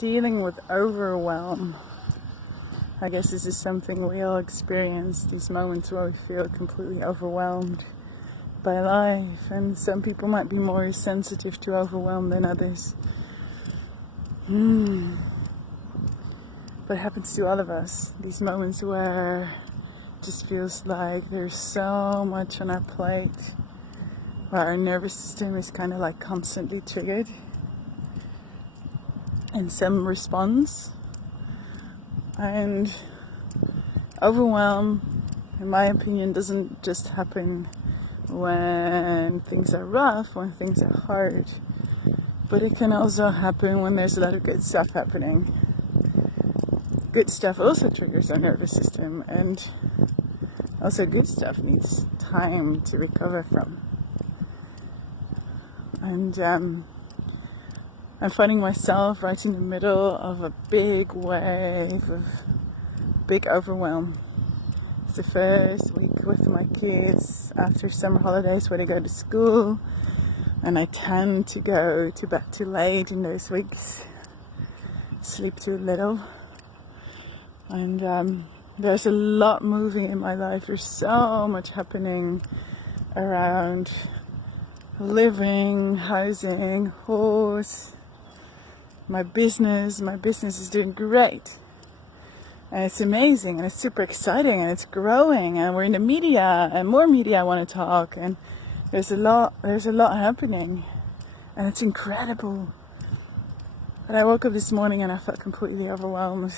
dealing with overwhelm. I guess this is something we all experience, these moments where we feel completely overwhelmed by life, and some people might be more sensitive to overwhelm than others. But it happens to all of us, these moments where it just feels like there's so much on our plate, where our nervous system is kind of like constantly triggered, and some response. And overwhelm, in my opinion, doesn't just happen when things are rough, when things are hard, but it can also happen when there's a lot of good stuff happening. Good stuff also triggers our nervous system, and also good stuff needs time to recover from. And I'm finding myself right in the middle of a big wave of big overwhelm. It's the first week with my kids after summer holidays where they go to school, and I tend to go to bed too late in those weeks, sleep too little, and there's a lot moving in my life. There's so much happening around living, housing, horse, my business is doing great, and it's amazing, and it's super exciting, and it's growing, and we're in the media, and more media want to talk, and there's a lot happening, and it's incredible. But I woke up this morning and I felt completely overwhelmed,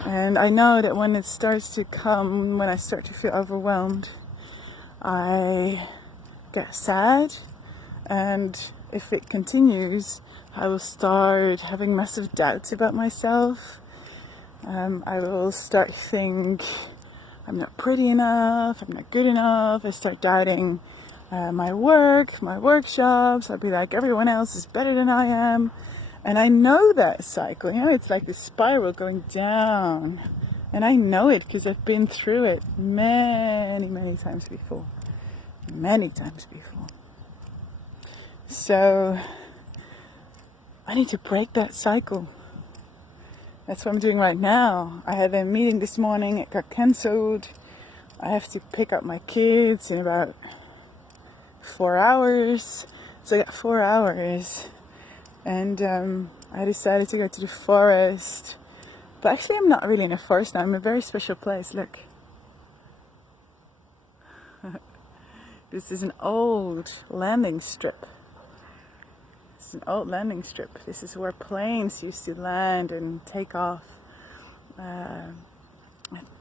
and I know that when it starts to come, when I start to feel overwhelmed, I get sad, and if it continues, I will start having massive doubts about myself. I will start think I'm not pretty enough, I'm not good enough. I start doubting my work, my workshops. I'll be like, everyone else is better than I am. And I know that cycle, it's like the spiral going down. And I know it because I've been through it many times before. So I need to break that cycle. That's what I'm doing right now. I had a meeting this morning, it got cancelled. I have to pick up my kids in about 4 hours. So I got 4 hours. And I decided to go to the forest. But actually I'm not really in a forest now, I'm in a very special place, look. This is an old landing strip. This is where planes used to land and take off. I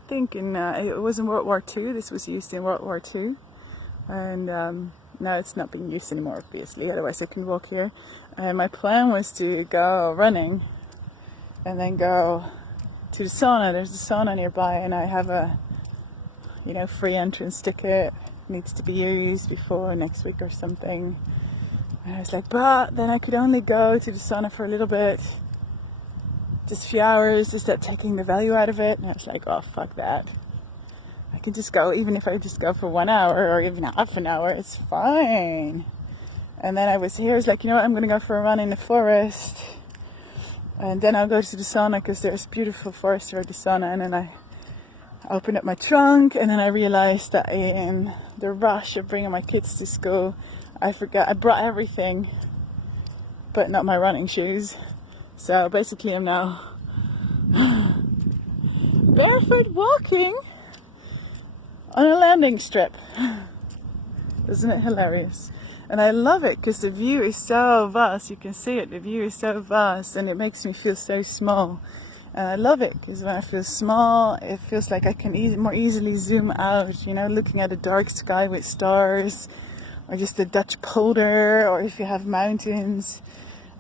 think it was in World War II. This was used in World War II. And now it's not being used anymore, obviously. Otherwise I can walk here. And my plan was to go running and then go to the sauna. There's a sauna nearby, and I have a free entrance ticket. Needs to be used before next week or something. And I was like, but then I could only go to the sauna for a little bit, just a few hours. Is that taking the value out of it? And I was like, oh, fuck that. I can just go, even if I just go for 1 hour or even half an hour, it's fine. And then I was like, I'm going to go for a run in the forest. And then I'll go to the sauna because there's beautiful forest where the sauna. And then I opened up my trunk, and then I realized that in the rush of bringing my kids to school, I forgot I brought everything but not my running shoes. So basically I'm now barefoot walking on a landing strip. Isn't it hilarious? And I love it because the view is so vast. You can see it, the view is so vast, and it makes me feel so small. And I love it because when I feel small, it feels like I can more easily zoom out, looking at a dark sky with stars, or just a Dutch polder, or if you have mountains,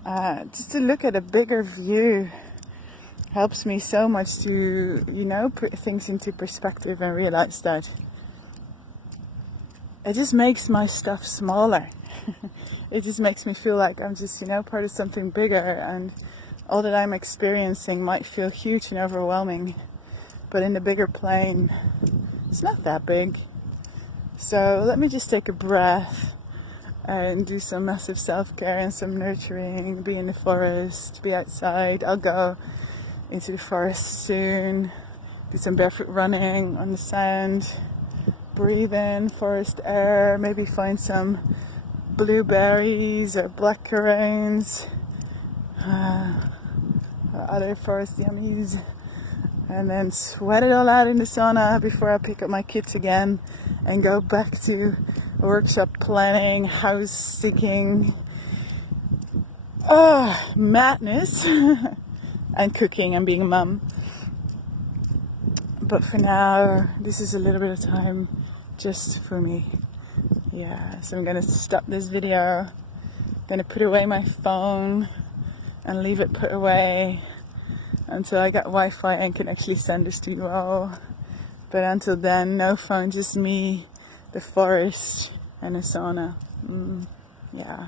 just to look at a bigger view helps me so much to, put things into perspective and realize that it just makes my stuff smaller. It just makes me feel like I'm just, part of something bigger, and all that I'm experiencing might feel huge and overwhelming, but in the bigger plane, it's not that big. So let me just take a breath and do some massive self-care and some nurturing, be in the forest, be outside. I'll go into the forest soon, do some barefoot running on the sand, breathe in forest air, maybe find some blueberries or blackcurrants, or other forest yummies, and then sweat it all out in the sauna before I pick up my kids again and go back to workshop planning, house seeking, madness, and cooking and being a mum. But for now, this is a little bit of time just for me. Yeah, so I'm gonna stop this video, gonna put away my phone and leave it put away until I get Wi-Fi and can actually send this to you all. But until then, no phone, just me, the forest, and a sauna. Yeah.